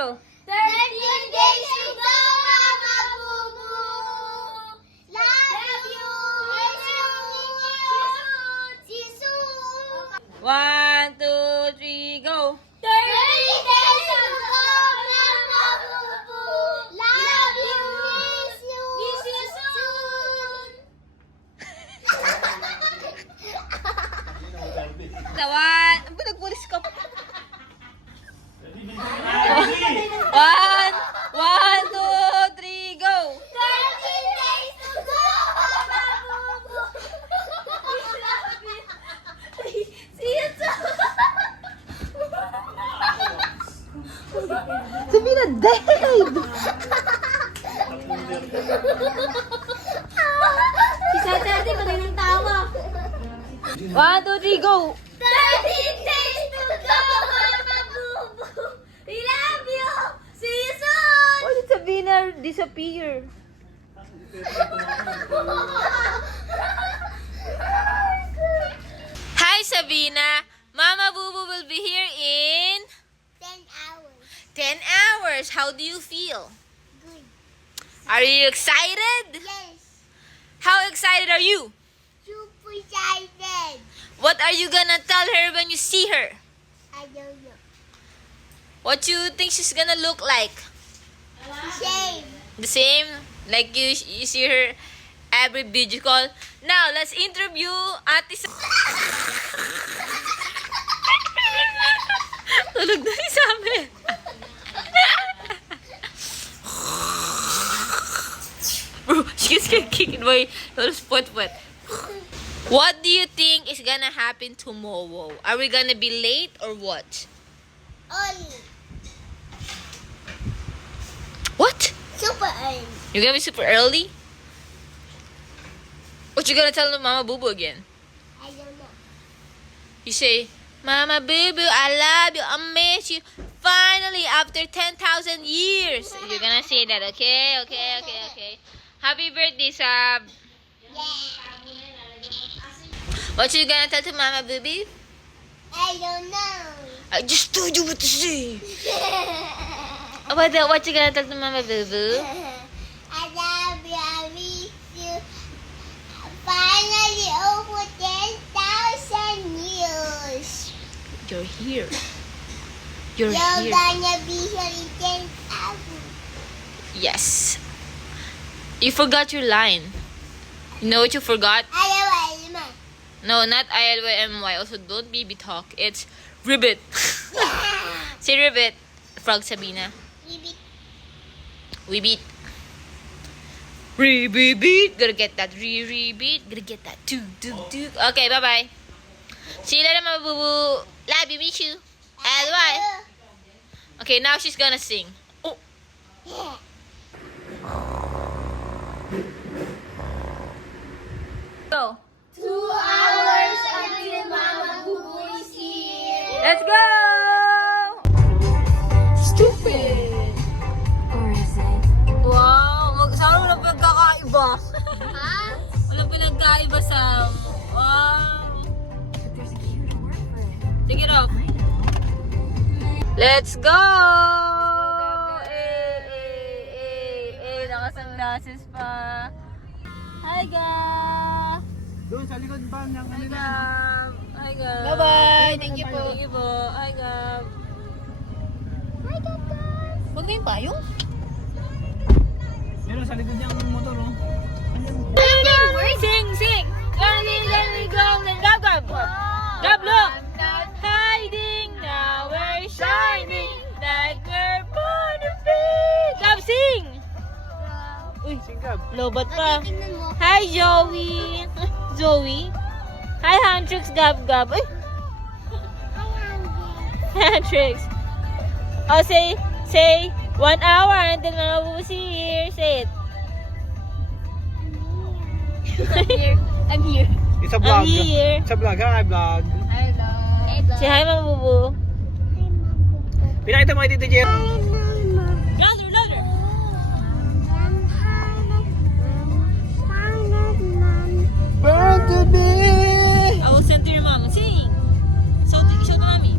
go. 13 days to go, Mama Boo Boo. Love you. See you soon. 1, 2, 3, go. 30 days to go, Mama Boo Boo. Love you. Miss you soon. Tawan. Ang pinagpulis ka pa. 1, 2, 3, go. 13 days to go, Mama Boo Boo. Love you. See you soon. Sabi na, dead. Si Saturday, patay ng tawa. 1, 2, 3, go. 13 days to go, Mama Boo Boo. We love you. See you soon. Why did Sabina disappear? Hi, Sabina. Mama Boo Boo will be here in 10 hours. 10 hours. How do you feel? Good. Are you excited? Yes. How excited are you? Super excited. What are you gonna tell her when you see her? I don't know. What you think she's gonna look like? Shame. The same? Like you see her every video call? Now, let's interview Ate Sa... Tulog na si Sabi. Bro, she's gonna kick it boy. Those put. What do you think is gonna happen tomorrow? Are we gonna be late or what? Only. What? Super early. You're gonna be super early? What you gonna tell Mama Boo Boo again? I don't know. You say, Mama Boo Boo, I love you, I miss you. Finally, after 10,000 years. You're gonna say that, okay? Okay. Happy birthday, Sab. Yeah. What you gonna tell to Mama Boo Boo? I don't know. I just told you what to say. What you gonna tell to Mama Boo Boo? I love you. I miss you. Finally, over 10,000 years. You're here. You're You're here. gonna be here in 10 hours. Yes. You forgot your line. You know what you forgot? No, not ILYMY. Also, don't baby talk. It's ribbit. Say ribbit. Frog Sabina. We beat. Re-beat. Gotta get that. Re-beat. Gotta get that. Do. Okay, bye-bye. See you later, Mama Boo Boo. Love you, miss you. Bye. Okay, now she's gonna sing. Oh. Go. 2 hours until Mama Boo Boo is here. Let's go! Stupid! Or is it? Wow! Saan walang pinagkakaiba? Ha? Walang pinagkaiba sa... Wow! But there's a cuter word for it. Take it off. Let's go! Nakasunglasses pa. Hi, Gab! Doon sa likod ba ng Hi, kanila? Gab! Hi, Gab! Bye-bye! Thank you po. Thank you po. Hi, Gab! Hi, guys. Huwag mo yung payong? Pero sa likod niyang motor, oh. Sing! Gab! Gab, look! Hiding, now we're shining like we're born to be. Gab, sing! Uy, Singkab. lobat pa. Tingnan mo. Hi, Joey! Joey? Hi, Handrix, Gab. Uy! Handrix. Oh, say 1 hour and then Mama Boo Boo here. Say it. I'm here. It's a vlog. I'm here. It's a vlog, ha? Vlog. Hello. Say hi, Mama Boo Boo. Pinakita mo kay Tito Jer. Louder! Born to be. I will send to your mom. Sing! Show to mommy.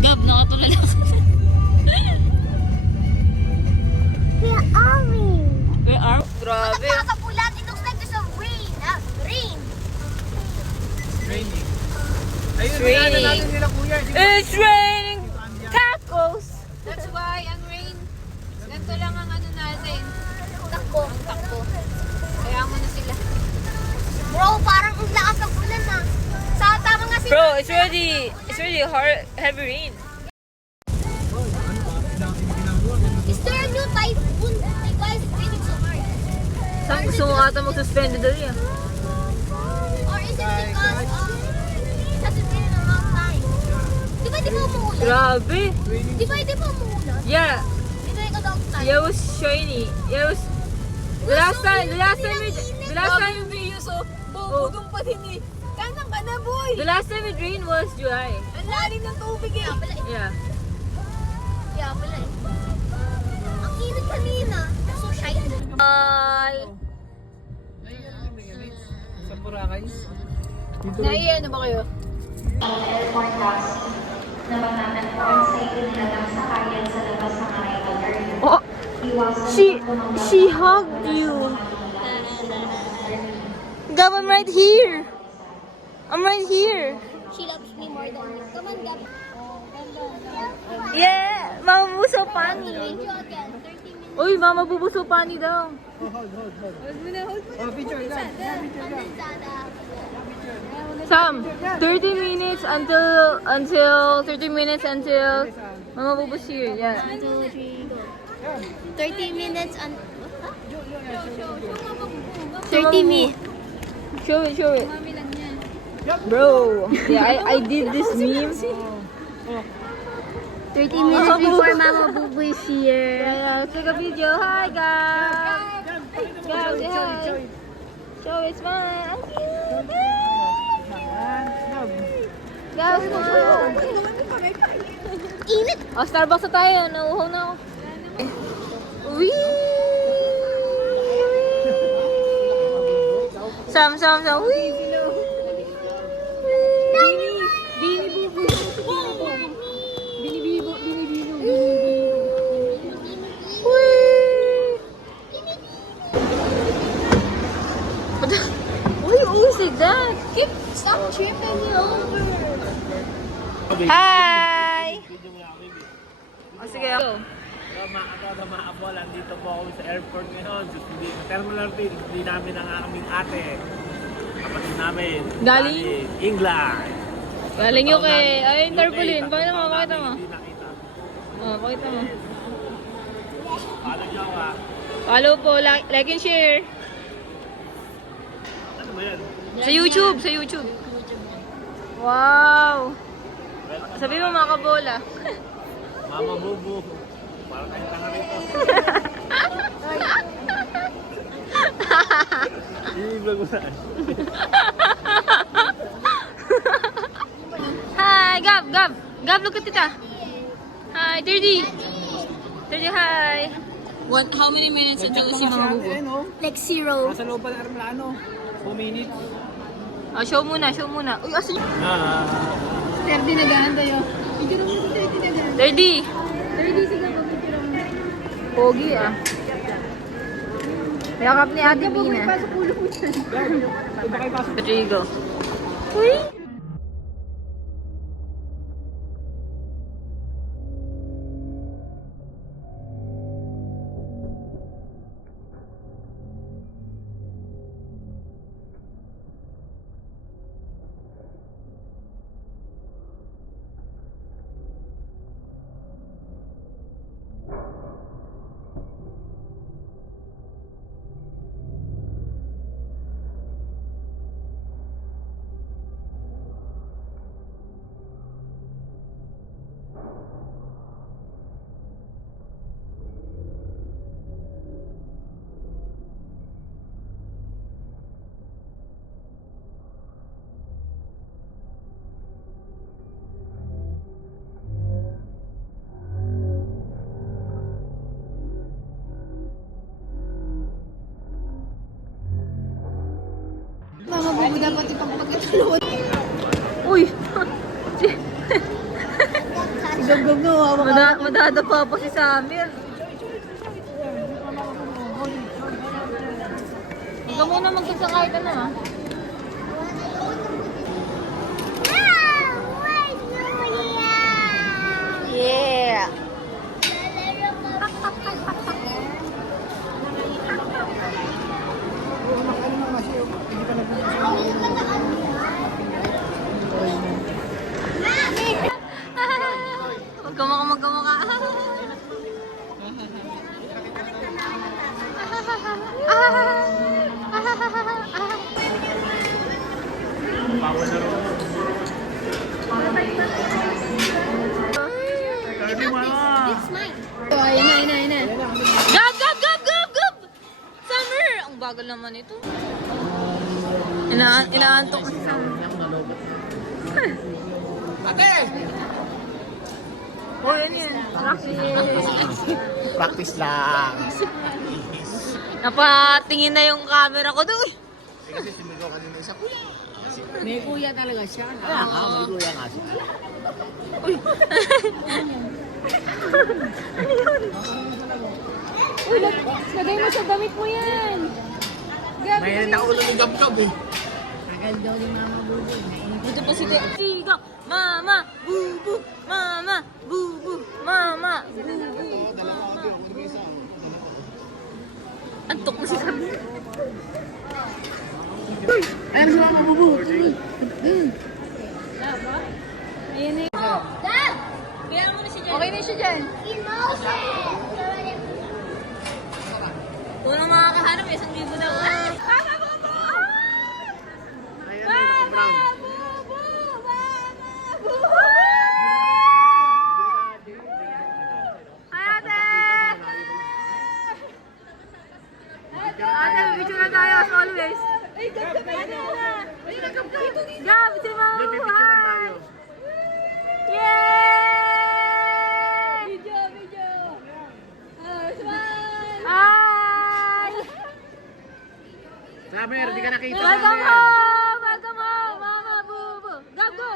Gab, nakatulala ka. Where are we? Where are we? Grabe. Nakakapulat. It looks like there's a rain. Rain. Raining. Ayun, Raining. pinaanan natin nila kuya. It's raining tacos. That's why ang rain. Ganito lang ang ano natin. Takbo. Ang takbo. Kaya mo na sila. Bro, parang ang lakas ng ulan na. Sa tama nga Bro, it's really hard, heavy rain. Is there a new typhoon? Like, why is it raining so hard? Saan gusto mo ata mag-suspend dali ah? Or is it because it hasn't rained in a long time? Di ba di ba umuulan? Grabe. Di ba umuulan? Yeah, It's like a long time. yeah, it was shiny. Yeah, it was the last time yung video so bubugong pa din eh. Kanang ka na boy. the last time it rained was July. Ang lalim ng tubig eh. Yeah. Yeah, pala eh. Ang init kanina. So shiny. Bye. Sa Boracay. Dito Naiya na ba kayo? Airport taxi na matatagpuan sa itinatang sakayan sa labas ng arrival area. Oh, Iwasan she hugged you. Gab, I'm right here. I'm right here. She loves me more than you. Come on, Gab. Yeah, Mama Buso Pani. Video again. 30 minutes. Uy, Mama Bubuso Pani daw. Hold. Oh, picture lang. Sam, 30 minutes until 30 minutes until Mama Bubu's here. Yeah. 30 minutes and... 30 minutes. Show it. Bro, yeah, I did this meme. 30 minutes before Mama Bubu is here. Yeah, take a video. Hi, guys. Gab, say hi. Show it, smile. Gab, smile. Init! Oh, Starbucks na tayo. Nauuhaw na ako. Wee! Sam. Wee! Why you always like that? Stop tripping me over! Hi! Oh, sige. Go. Mga abol, andito po ako sa airport ngayon. Sa Terminal 3, hindi namin ang aming ate. Kapatid namin. Galing? England. Galing UK. Ay, tarpaulin. Pakita mo. Hindi nakita. Oh, pakita mo. Paano nyo ka? Follow po. Like and share. Ano ba yan? Sa YouTube. Wow! Sabi mo mga kabola. Mama Bubu. Parang kayo tanga rito. I-vlog mo saan? Hi, Gab, look at tita. Hi, 30. 30, hi. How many minutes until si Mama Bubu? Like 0. Nasa loob pa ng aeroplano. 2 minutes. Oh, show muna. Uy, asan yun? 30 nagahan tayo. Video naman sa 30 nagahan. 30. 30 sila mag-video naman. Pogi ah. Yakap ni Ate Bina. Pasok ulo mo dyan. Rodrigo. Uy! Madadapa pa si Samir. Huwag ka muna magsasakay ka na, ha? Yeah! Magkamaka. Bawal na rin. Kirby, mama! Ayun na. Gab! Summer! Ang bagal naman ito. Inaantok na si Summer. Ate! Oh, yan. Practice lang. Napatingin na yung camera ko doon. Kasi sumigaw ka din sa kuya. May kuya talaga siya. May kuya nga siya. Uy, lagay mo sa damit mo yan. Gabi. May naulo ni Gab-Gab eh. Tagal daw ni Mama Bubu. Dito pa si Tiga. Mama, bubu, mama, bubu, mama, bubu. Antok na si Sabi. Ayan si Mama Bubu. Ayan na yun. Dad! Kaya mo na si Jen. Okay na siya dyan. Emotion! Unang makakaharap, 1,000 daw. Mama Bubu! Mama Bubu! Mama Bubu! Ate! Ate, video na tayo as always. Ay, gagawin na. Ay, nagkapit. Gab, si Mama Buhay! Yay! Video. Smile. Hi! Summer, di ka nakita. Welcome home! Welcome home, Mama Bubu! Gab, go!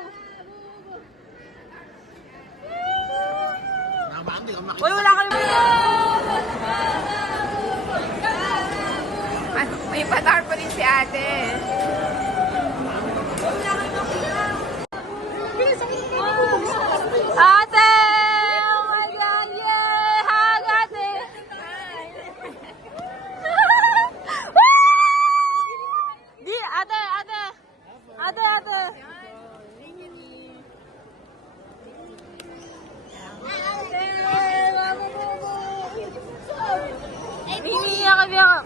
Nakabaan, di ka makita. Uy, wala ka naman! May patar pa rin si ate. Ate! Oh my God! Yay! Hug, ate! Di, ate! Hinihiyak kami ako.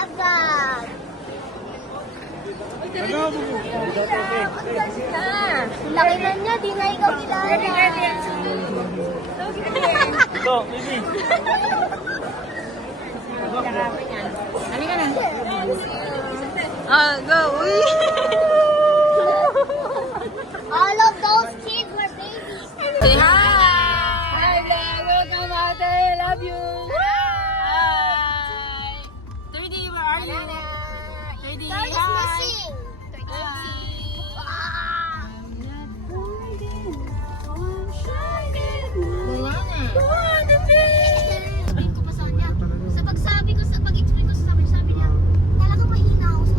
Abang! Laki na niya, di na ikaw kilala. Ito, baby. Halika na. Go! Uy! All of those kids were babies. Say hi! Hi, welcome ate. I love you. Hi! 3D, where are you? 3D, Third is hi! missing. Sabihin ko pa sa kanya. Sa pagsabi ko, sa pag-explain ko sa sabi niya, talagang mahina ako sa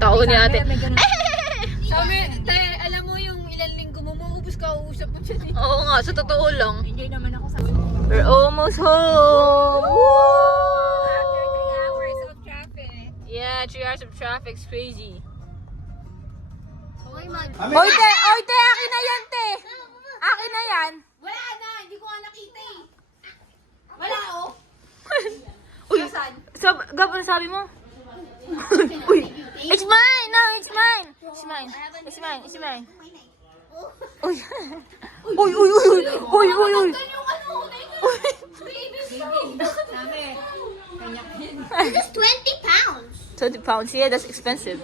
Tao ni ate. Sabi, te, alam mo yung ilang linggo mo, maubos ka, uusap mo siya. Oo nga, sa totoo lang. Enjoy naman ako sa We're almost home! After 3 hours of traffic. Yeah, 3 hours of traffic is crazy. Okay, man. Oy, te! Akin na yan, te! Akin na yan! Wala na, hindi ko nga nakita eh. Wala oh. Uy, Gab, ano sabi mo? Uy, it's mine! No, it's mine! It's mine. It's mine. It's mine. Uy. Uy, uy, uy, uy, uy, uy, uy. This is 20 pounds. 20 pounds, yeah, that's expensive.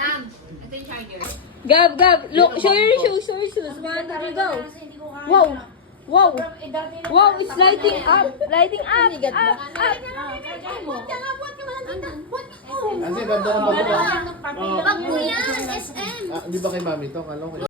Sam, ito yung charger. Gab, look, show your shoes, 1, 2, go. Wow, wow, wow, it's lighting up, up. Kasi ganda ng bago. Pag po yan, SM. Di ba kay mami to? Kala ko